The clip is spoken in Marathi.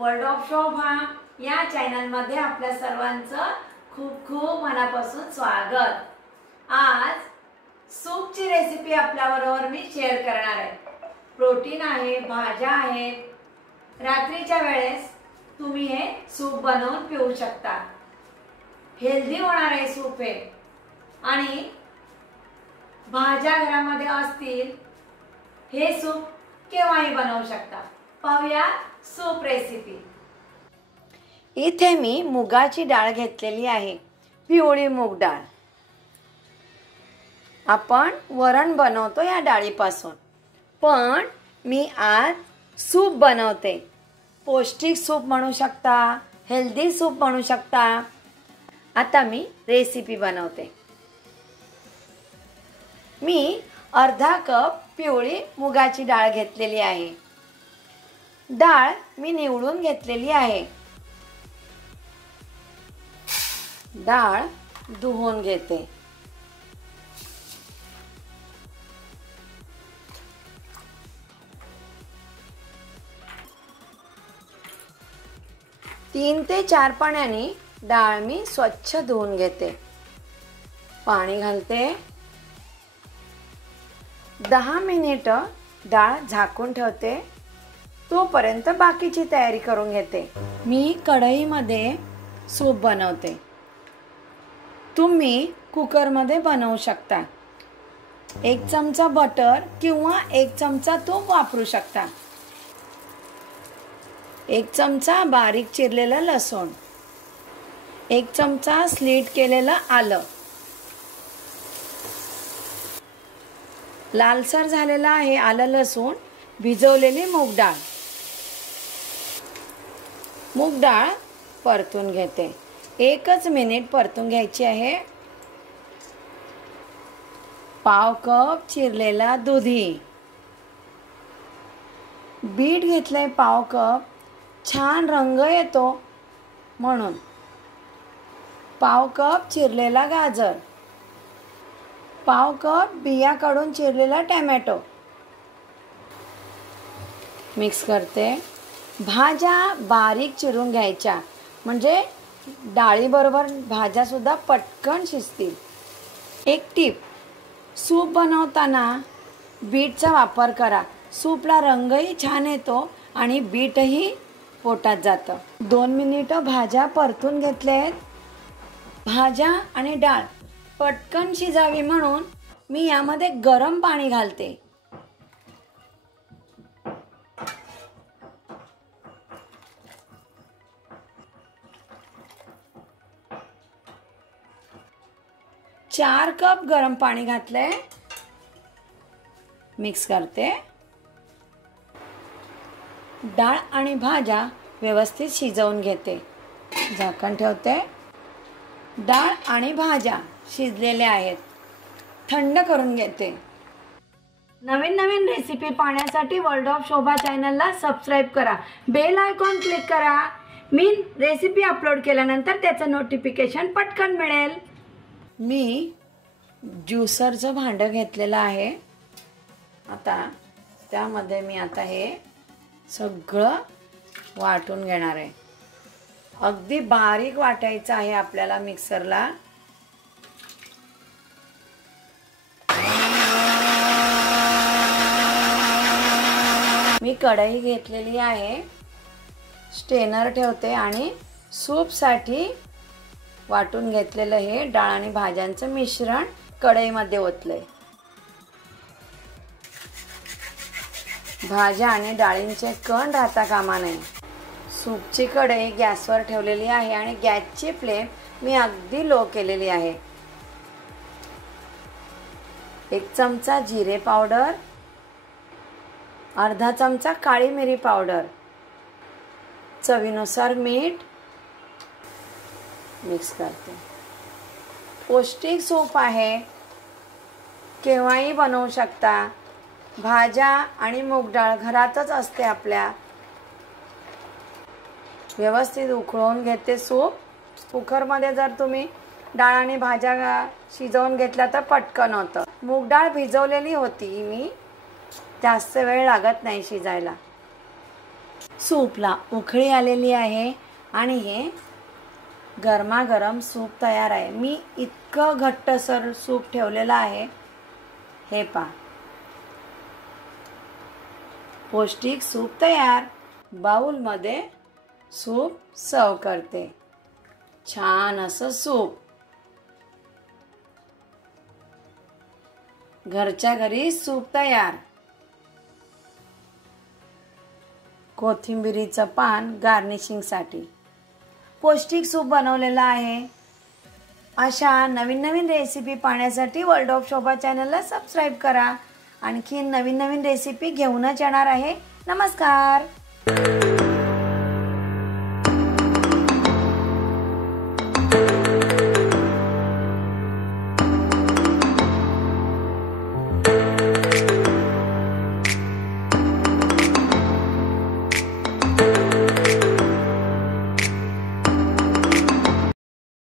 वर्ल्ड ऑफ शोभा या चॅनलमध्ये आपल्या सर्वांचं खूप खूप मनापासून स्वागत। आज सूपची रेसिपी आपल्याबरोबर मी शेअर करणार आहे। प्रोटीन आहे, भाज्या आहेत। रात्रीच्या वेळेस तुम्ही हे सूप बनवून पिऊ शकता। हेल्दी होणार आहे सूप हे, आणि भाज्या घरामध्ये असतील हे सूप केव्हाही बनवू शकता। पाहूया सूप रेसिपी। इथे मी मुगाची डाळ घेतलेली आहे, पिवळी मूग डाळ। आपण वरण बनवतो या डाळीपासून, पण मी आज सूप बनवते। पौष्टिक सूप म्हणू शकता, हेल्दी सूप म्हणू शकता। आता मी रेसिपी बनवते। मी अर्धा कप पिवळी मुगाची डाळ घेतलेली आहे। डाळ मी निवडून घेतलेली आहे। डाळ धुवून घेते। तीन ते चार पाण्याने डाळ मी स्वच्छ धुवून घेते। पाणी घालते। 10 मिनिटं डाळ झाकून ठेवते, तोपर्यंत बाकीची तयारी करून घेते। मी कढईमध्ये सूप बनवते। तुम्ही कुकरमध्ये बनवू शकता। 1 चमचा बटर किंवा 1 चमचा तूप वापरू शकता। 1 चमचा बारीक चिरलेला लसूण, 1 चमचा स्लीट केलेलं आलं। लालसर झालेलं आहे आलं लसूण। भिजवलेली मूग डाळ। मूग डाळ परतून घेते। 1 मिनिट परतून घ्यायची आहे। पाव कप चिरलेला दुधी, बीट घेतलंय पाव कप, छान रंग येतो म्हणून। पाव कप चिरलेला गाजर, पाव कप बिया काढून चिरलेला टोमॅटो। मिक्स करते। भाज्या बारीक चिरून घ्यायच्या, म्हणजे डाळी बरोबर भाज्या सुद्धा पटकन शिजतील। एक टिप, सूप बनवताना बीटचा वापर करा। सूपला रंगही छान येतो आणि बीटही पोटात जातं। 2 मिनिटं भाज्या परतून घेतलेत। भाज्या आणि डाळ पटकन शिजावी म्हणून मी यामध्ये गरम पाणी घालते। चार कप गरम पाणी घातले। मिक्स करते। डाळ आणि भाज्या व्यवस्थित शिजवून घेते। झाकण ठेवते। डाळ आणि भाज्या शिजलेल्या आहेत, थंड करून घेते। नवीन नवीन रेसिपी पाहण्यासाठी वर्ल्ड ऑफ शोभा चॅनलला सबस्क्राइब करा, बेल आयकॉन क्लिक करा। मी रेसिपी अपलोड केल्यानंतर त्याचं नोटिफिकेशन पटकन मिळेल। मी ज्युसरचं भांडं घेतलेलं आहे। आता त्यामध्ये मी आता हे सगळं वाटून घेणार आहे। अगदी बारीक वाटायचं आहे आपल्याला मिक्सरला। मी कढई घेतलेली आहे, स्ट्रेनर ठेवते आणि सूपसाठी वाटून घेतलेलं हे डाळ आणि भाज्यांचं मिश्रण कढईमध्ये ओतलंय। भाज्या आणि डाळींचे कण राहता कामा नये। सूपची कढई गॅसवर ठेवलेली आहे आणि गॅसची फ्लेम मी अगदी लो केलेली आहे। 1 चमचा जिरे पावडर, अर्धा चमचा काळी मिरी पावडर, चवीनुसार मीठ। मिक्स करते। पौष्टिक सूप आहे, केव्हाही बनवू शकता। भाज्या आणि मूग डाळ घरातच असते आपल्या। व्यवस्थित उकळून घेते सूप। कुकरमध्ये जर तुम्ही डाळ आणि भाज्या शिजवून घेतल्या तर पटकन होतं। मूग डाळ भिजवलेली होती मी, जास्त वेळ लागत नाही शिजायला। सूपला उकळी आलेली आहे आणि हे गरमागरम सूप तयार आहे। मी इतकं घट्टसर सूप ठेवलेलं आहे, हे पहा। पौष्टिक सूप तयार। बाउलमध्ये सूप सर्व करते। छान असं सूप घरच्या घरी सूप तयार। कोथिंबिरीचं पान गार्निशिंग साठी पौष्टिक सूप बनवलेला आहे। अशा नवीन नवीन रेसिपी पाहण्यासाठी वर्ल्ड ऑफ शोभा चॅनलला सबस्क्राइब करा। आणखी नवीन नवीन रेसिपी घेऊनच येणार आहे। नमस्कार।